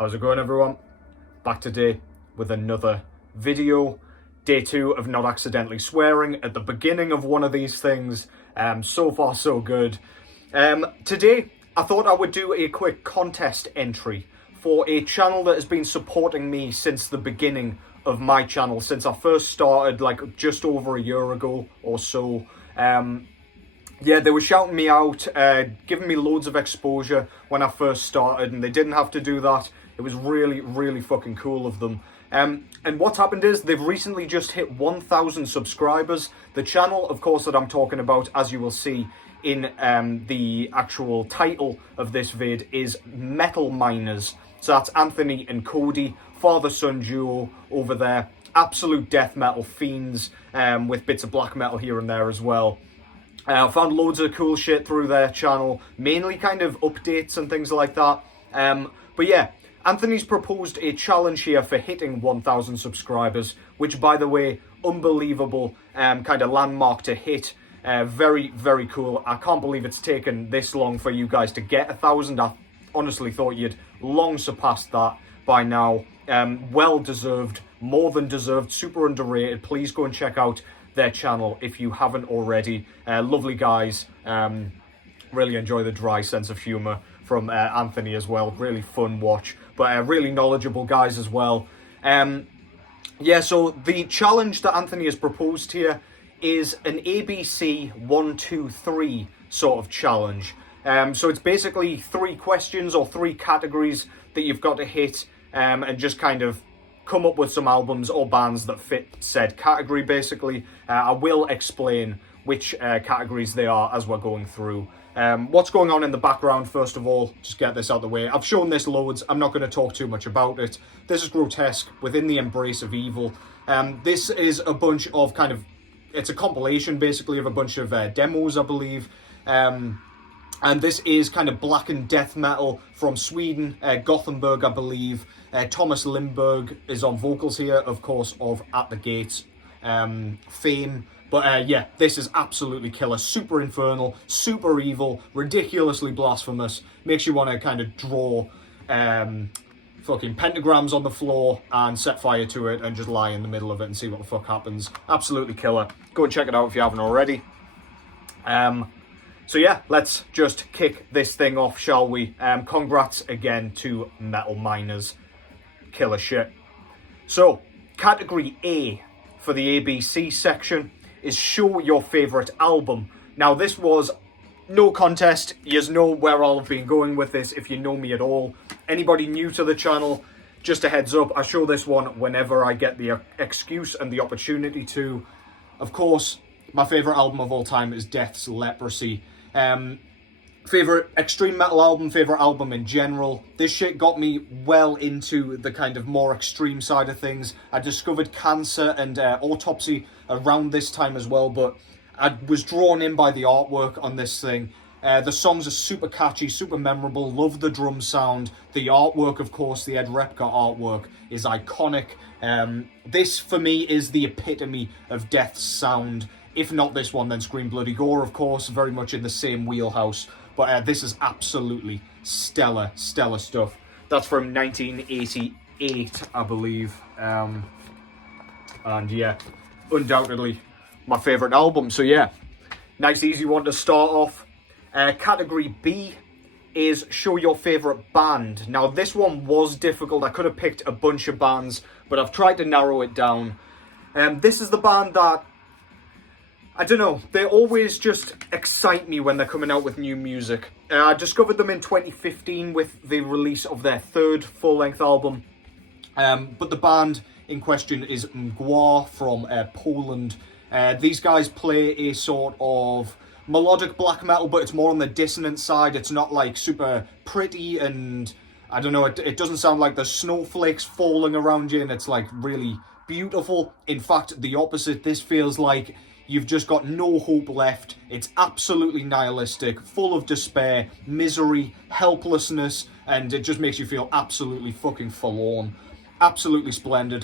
How's it going, everyone? Back today with another video. Day 2 of not accidentally swearing at the beginning of one of these things. So far so good. Today I thought I would do a quick contest entry for a channel that has been supporting me since the beginning of my channel, since I first started like just over a year ago or so. Yeah, they were shouting me out, giving me loads of exposure when I first started, and they didn't have to do that. It was really, really fucking cool of them. And what's happened is they've recently just hit 1,000 subscribers. The channel, of course, that I'm talking about, as you will see in the actual title of this vid, is Metal Miners. So that's Anthony and Cody, father-son duo over there. Absolute death metal fiends, with bits of black metal here and there as well. I found loads of cool shit through their channel, mainly kind of updates and things like that. But yeah, Anthony's proposed a challenge here for hitting 1,000 subscribers, which, by the way, unbelievable kind of landmark to hit. Very, very cool. I can't believe it's taken this long for you guys to get 1,000. I honestly thought you'd long surpassed that by now. Well deserved, more than deserved, super underrated. Please go and check out their channel if you haven't already. Lovely guys. Really enjoy the dry sense of humor from Anthony as well. Really fun watch, but really knowledgeable guys as well. Yeah, so the challenge that Anthony has proposed here is an ABC 1, 2, 3 sort of challenge. So it's basically 3 questions or 3 categories that you've got to hit, and just kind of come up with some albums or bands that fit said category, basically. I will explain which categories they are as we're going through. What's going on in the background, first of all, just get this out of the way. I've shown this loads. I'm not going to talk too much about it. This is Grotesque, Within the Embrace of Evil. This is a bunch of kind of, it's a compilation basically of a bunch of demos, I believe. And this is kind of blackened death metal from Sweden, Gothenburg, I believe. Thomas Lindberg is on vocals here, of course, of At the Gates fame. But yeah, this is absolutely killer. Super infernal, super evil, ridiculously blasphemous. Makes you want to kind of draw fucking pentagrams on the floor and set fire to it and just lie in the middle of it and see what the fuck happens. Absolutely killer. Go and check it out if you haven't already. So yeah, let's just kick this thing off, shall we? Congrats again to Metal Miners. Killer shit. So, category A for the ABC section is show your favourite album. Now, this was no contest. You know where I'll have been going with this if you know me at all. Anybody new to the channel, just a heads up, I show this one whenever I get the excuse and the opportunity to. Of course, my favourite album of all time is Death's Leprosy. Favourite extreme metal album, favourite album in general. This shit got me well into the kind of more extreme side of things. I discovered Cancer and Autopsy around this time as well, but I was drawn in by the artwork on this thing. The songs are super catchy, super memorable, love the drum sound. The artwork, of course, the Ed Repka artwork is iconic. This, for me, is the epitome of Death's sound. If not this one, then Scream Bloody Gore, of course, very much in the same wheelhouse. But this is absolutely stellar, stellar stuff. That's from 1988, I believe. And yeah, undoubtedly my favourite album. So yeah, nice easy one to start off. Category B is show your favourite band. Now this one was difficult. I could have picked a bunch of bands, but I've tried to narrow it down. This is the band that, I don't know, they always just excite me when they're coming out with new music. I discovered them in 2015 with the release of their 3rd full-length album. But the band in question is Mgła from Poland. These guys play a sort of melodic black metal, but it's more on the dissonant side. It's not like super pretty and, I don't know, it doesn't sound like there's snowflakes falling around you and it's like really beautiful. In fact, the opposite. This feels like you've just got no hope left. It's absolutely nihilistic, full of despair, misery, helplessness, and it just makes you feel absolutely fucking forlorn. Absolutely splendid.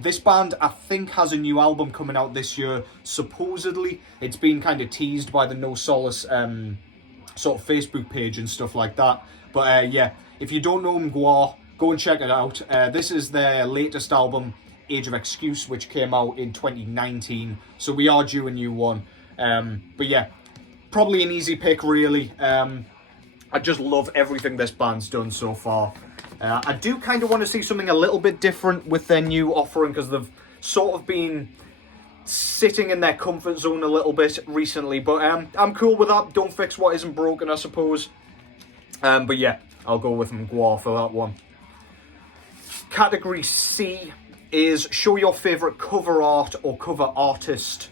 This band, I think, has a new album coming out this year, supposedly. It's been kind of teased by the No Solace sort of Facebook page and stuff like that. But yeah, if you don't know Mgła, go and check it out. This is their latest album, Age of Excuse, which came out in 2019. So we are due a new one. But yeah, probably an easy pick, really. I just love everything this band's done so far. I do kind of want to see something a little bit different with their new offering, because they've sort of been sitting in their comfort zone a little bit recently. But I'm cool with that. Don't fix what isn't broken, I suppose. But yeah, I'll go with Mgwa for that one. Category C is show your favourite cover art or cover artist.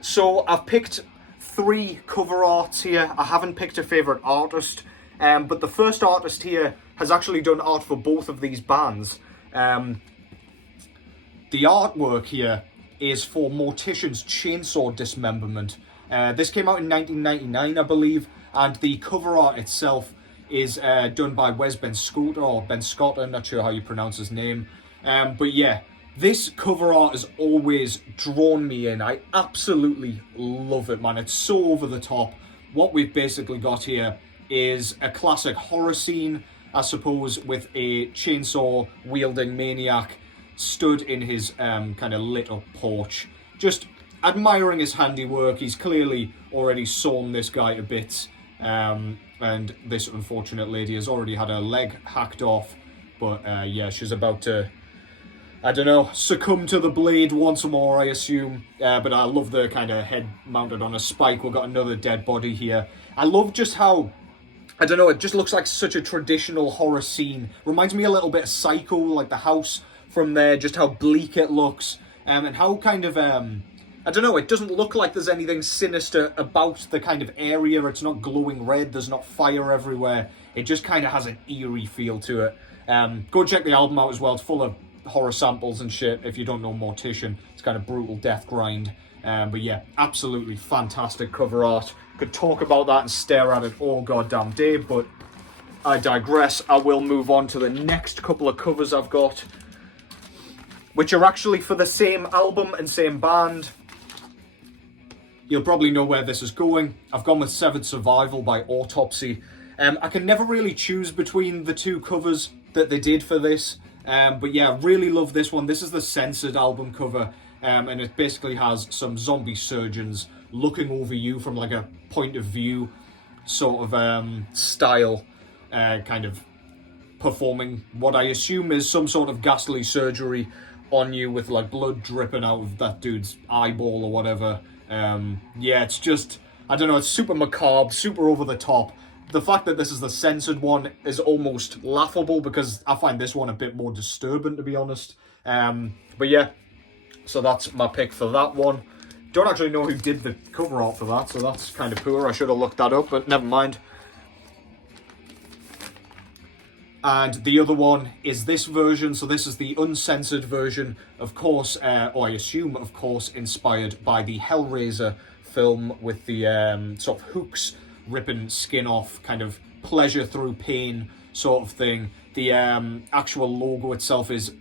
So I've picked 3 cover arts here. I haven't picked a favourite artist. But the first artist here has actually done art for both of these bands. The artwork here is for Mortician's Chainsaw Dismemberment. This came out in 1999, I believe, and the cover art itself is done by Wes Ben Scott, or Ben Scott, I'm not sure how you pronounce his name. But yeah, this cover art has always drawn me in. I absolutely love it, man. It's so over the top. What we've basically got here is a classic horror scene, I suppose, with a chainsaw-wielding maniac stood in his kind of lit-up porch, just admiring his handiwork. He's clearly already sawn this guy to bits, and this unfortunate lady has already had her leg hacked off, but yeah, she's about to, I don't know, succumb to the blade once more, I assume. But I love the kind of head mounted on a spike. We've got another dead body here. I love just how, I don't know, it just looks like such a traditional horror scene. Reminds me a little bit of Psycho, like the house from there, just how bleak it looks. And how kind of, I don't know, it doesn't look like there's anything sinister about the kind of area. It's not glowing red, there's not fire everywhere. It just kind of has an eerie feel to it. Go check the album out as well. It's full of horror samples and shit. If you don't know Mortician, it's kind of brutal death grind. But yeah, absolutely fantastic cover art. Could talk about that and stare at it all goddamn day, but I digress. I will move on to the next couple of covers I've got, which are actually for the same album and same band. You'll probably know where this is going. I've gone with Severed Survival by Autopsy. I can never really choose between the 2 covers that they did for this. But yeah, really love this one. This is the censored album cover. And it basically has some zombie surgeons looking over you from like a point of view sort of style, kind of performing what I assume is some sort of ghastly surgery on you with like blood dripping out of that dude's eyeball or whatever. Yeah, it's just, I don't know, it's super macabre, super over the top. The fact that this is the censored one is almost laughable, because I find this one a bit more disturbing, to be honest. But yeah, so that's my pick for that one. Don't actually know who did the cover art for that, so that's kind of poor. I should have looked that up, but never mind. And the other one is this version. So this is the uncensored version, of course, or I assume, of course, inspired by the Hellraiser film with the sort of hooks ripping skin off, kind of pleasure through pain sort of thing. The actual logo itself is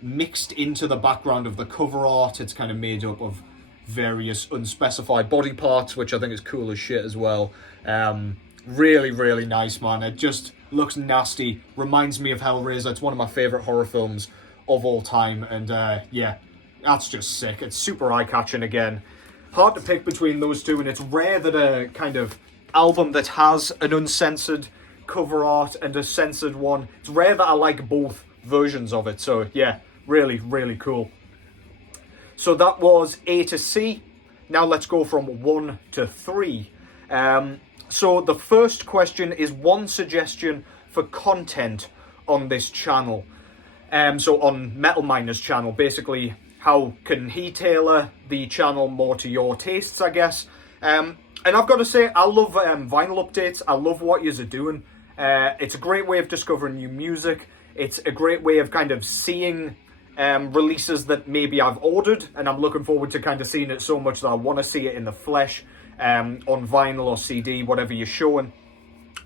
mixed into the background of the cover art. It's kind of made up of various unspecified body parts, which I think is cool as shit as well. Really, really nice, man. It just looks nasty. Reminds me of Hellraiser. It's one of my favourite horror films of all time. And yeah, that's just sick. It's super eye-catching again. Hard to pick between those two, and it's rare that a kind of album that has an uncensored cover art and a censored one, it's rare that I like both versions of it. So yeah, really, really cool. So that was A to C. Now let's go from 1 to 3. So the first question is one suggestion for content on this channel. So on Metal Miner's channel, basically, how can he tailor the channel more to your tastes, I guess. And I've got to say, I love vinyl updates. I love what yous are doing. It's a great way of discovering new music. It's a great way of kind of seeing releases that maybe I've ordered, and I'm looking forward to kind of seeing it so much that I want to see it in the flesh, on vinyl or CD, whatever you're showing.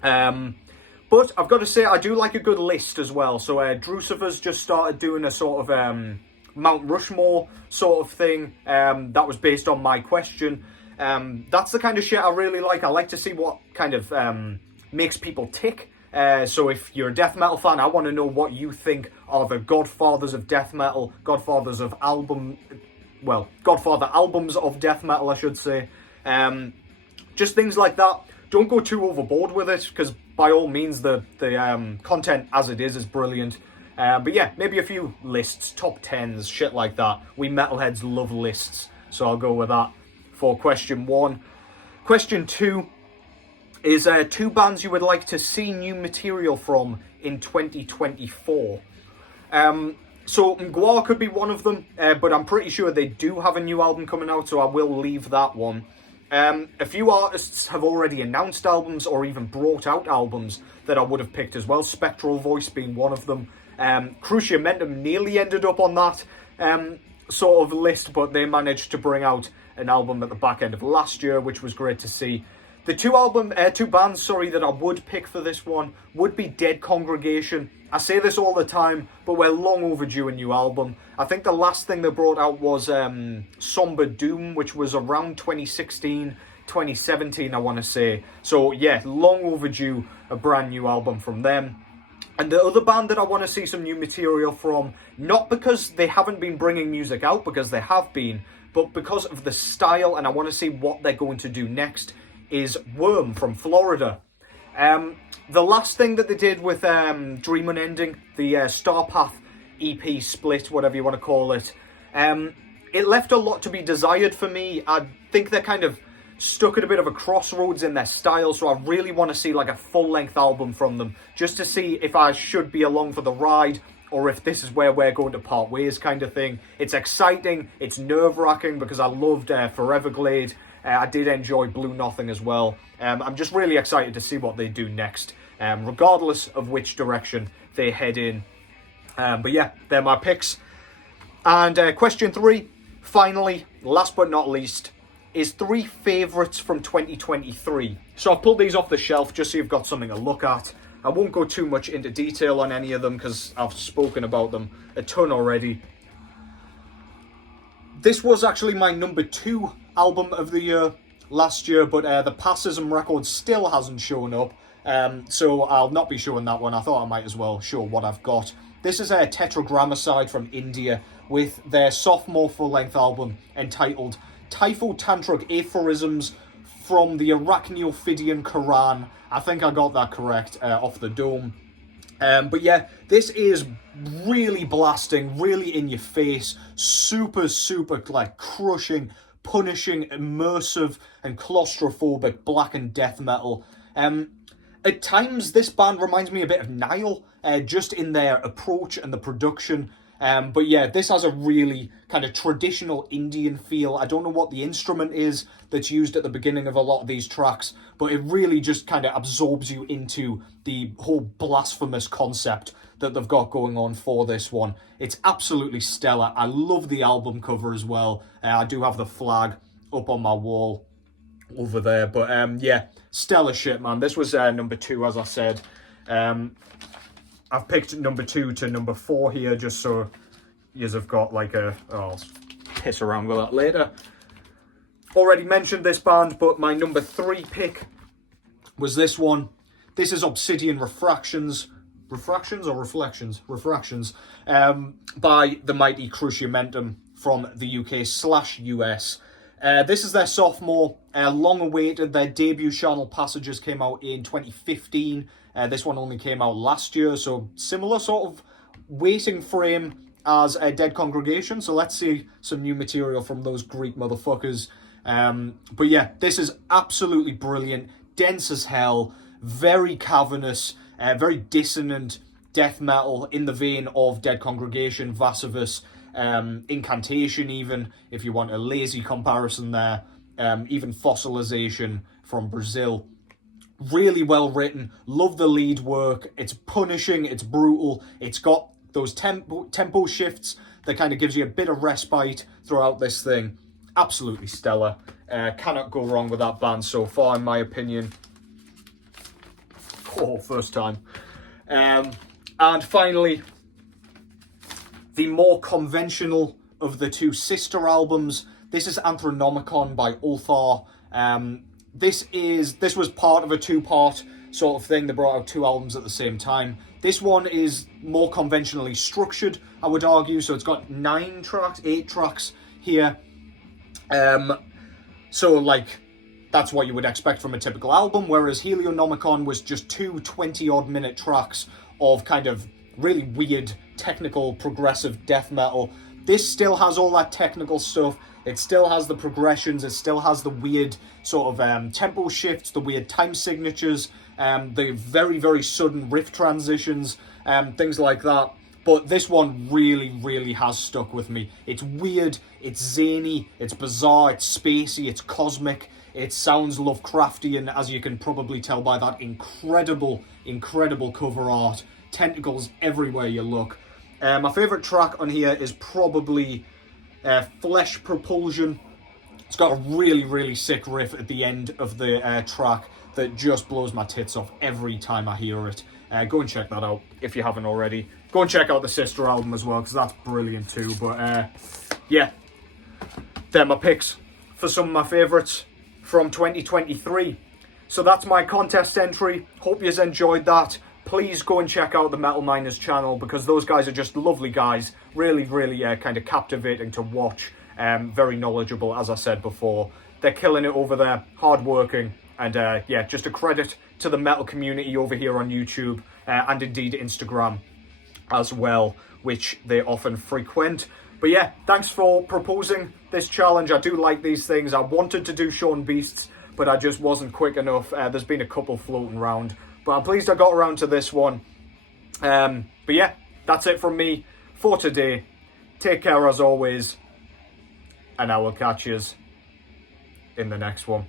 But I've got to say, I do like a good list as well. So Drucifer's just started doing a sort of Mount Rushmore sort of thing. That was based on my question. That's the kind of shit I really like. I like to see what kind of makes people tick So if you're a death metal fan, I want to know what you think are the godfathers of death metal, Godfather albums of death metal, I should say. Just things like that. Don't go too overboard with it, because by all means the content as it is brilliant. But yeah, maybe a few lists, top 10s, shit like that. We metalheads love lists, so I'll go with that for question 1. Question 2 is 2 bands you would like to see new material from in 2024. So Mgwa could be one of them, but I'm pretty sure they do have a new album coming out, so I will leave that one. A few artists have already announced albums or even brought out albums that I would have picked as well, Spectral Voice being one of them. Cruciamentum nearly ended up on that sort of list, but they managed to bring out an album at the back end of last year, which was great to see. The two bands that I would pick for this one would be Dead Congregation. I say this all the time, but we're long overdue a new album. I think the last thing they brought out was Somber Doom, which was around 2016, 2017, I want to say. So yeah, long overdue a brand new album from them. And the other band that I want to see some new material from, not because they haven't been bringing music out, because they have been, but because of the style, and I want to see what they're going to do next, is Worm from Florida. The last thing that they did with Dream Unending, the Starpath EP split, whatever you want to call it, it left a lot to be desired for me. I think they're kind of stuck at a bit of a crossroads in their style, so I really want to see like a full-length album from them, just to see if I should be along for the ride, or if this is where we're going to part ways kind of thing. It's exciting, it's nerve-wracking, because I loved Foreverglade. I did enjoy Blue Nothing as well. I'm just really excited to see what they do next, regardless of which direction they head in. But yeah, they're my picks. And question 3, finally, last but not least, is 3 favourites from 2023. So I've pulled these off the shelf just so you've got something to look at. I won't go too much into detail on any of them because I've spoken about them a ton already. This was actually my number 2 album of the year last year, but the Passism record still hasn't shown up, so I'll not be showing that one. I thought I might as well show what I've got. This is a Tetragrammacide from India with their sophomore full-length album entitled Typhotantric Aphorisms from the Arachneophidian Quran. I think I got that correct off the dome. But yeah, this is really blasting, really in your face, super like crushing, punishing, immersive and claustrophobic black and death metal. At times this band reminds me a bit of Nile, just in their approach and the production. But yeah, this has a really kind of traditional Indian feel. I don't know what the instrument is that's used at the beginning of a lot of these tracks, but it really just kind of absorbs you into the whole blasphemous concept that they've got going on for this one. It's absolutely stellar. I love the album cover as well. I do have the flag up on my wall over there, but yeah, stellar shit, man. This was number 2, as I said. I've picked number 2 to number 4 here, just so yous have got like I'll piss around with that later. Already mentioned this band, but my number 3 pick was this one. This is Obsidian Refractions by the mighty Cruciamentum from the UK/US. This is their sophomore, long-awaited. Their debut, Charnel Passages, came out in 2015. This one only came out last year, so similar sort of waiting frame as a Dead Congregation. So let's see some new material from those Greek motherfuckers. But yeah, this is absolutely brilliant, dense as hell, very cavernous, very dissonant death metal in the vein of Dead Congregation, Vasivus, Incantation even, if you want a lazy comparison there, even Fossilization from Brazil. Really well written, love the lead work, it's punishing, it's brutal, it's got those tempo shifts that kind of gives you a bit of respite throughout this thing. Absolutely stellar. Cannot go wrong with that band so far, in my opinion. Oh, first time. And finally, the more conventional of the 2 sister albums. This is Anthronomicon by Ulthar. This was part of a 2-part sort of thing. They brought out 2 albums at the same time. This one is more conventionally structured, I would argue. So it's got 9 tracks, 8 tracks here. So like, that's what you would expect from a typical album, whereas Helionomicon was just 2 20-odd minute tracks of kind of really weird, technical, progressive death metal. This still has all that technical stuff. It still has the progressions. It still has the weird sort of tempo shifts, the weird time signatures, the very, very sudden riff transitions, things like that. But this one really, really has stuck with me. It's weird, it's zany, it's bizarre, it's spacey, it's cosmic. It sounds Lovecraftian, as you can probably tell by that incredible, incredible cover art. Tentacles everywhere you look. My favourite track on here is probably Flesh Propulsion. It's got a really, really sick riff at the end of the track that just blows my tits off every time I hear it. Go and check that out if you haven't already. Go and check out the sister album as well, because that's brilliant too. But yeah, they're my picks for some of my favourites from 2023. So that's my contest entry. Hope you enjoyed that. Please go and check out the Metal Miners channel, because those guys are just lovely guys. Really, really kind of captivating to watch. Very knowledgeable, as I said before. They're killing it over there, hardworking. And yeah, just a credit to the metal community over here on YouTube and indeed Instagram as well, which they often frequent. But yeah, thanks for proposing this challenge. I do like these things. I wanted to do Shown Beasts, but I just wasn't quick enough. There's been a couple floating around, but I'm pleased I got around to this one. But yeah, that's it from me for today. Take care as always, and I will catch yous in the next one.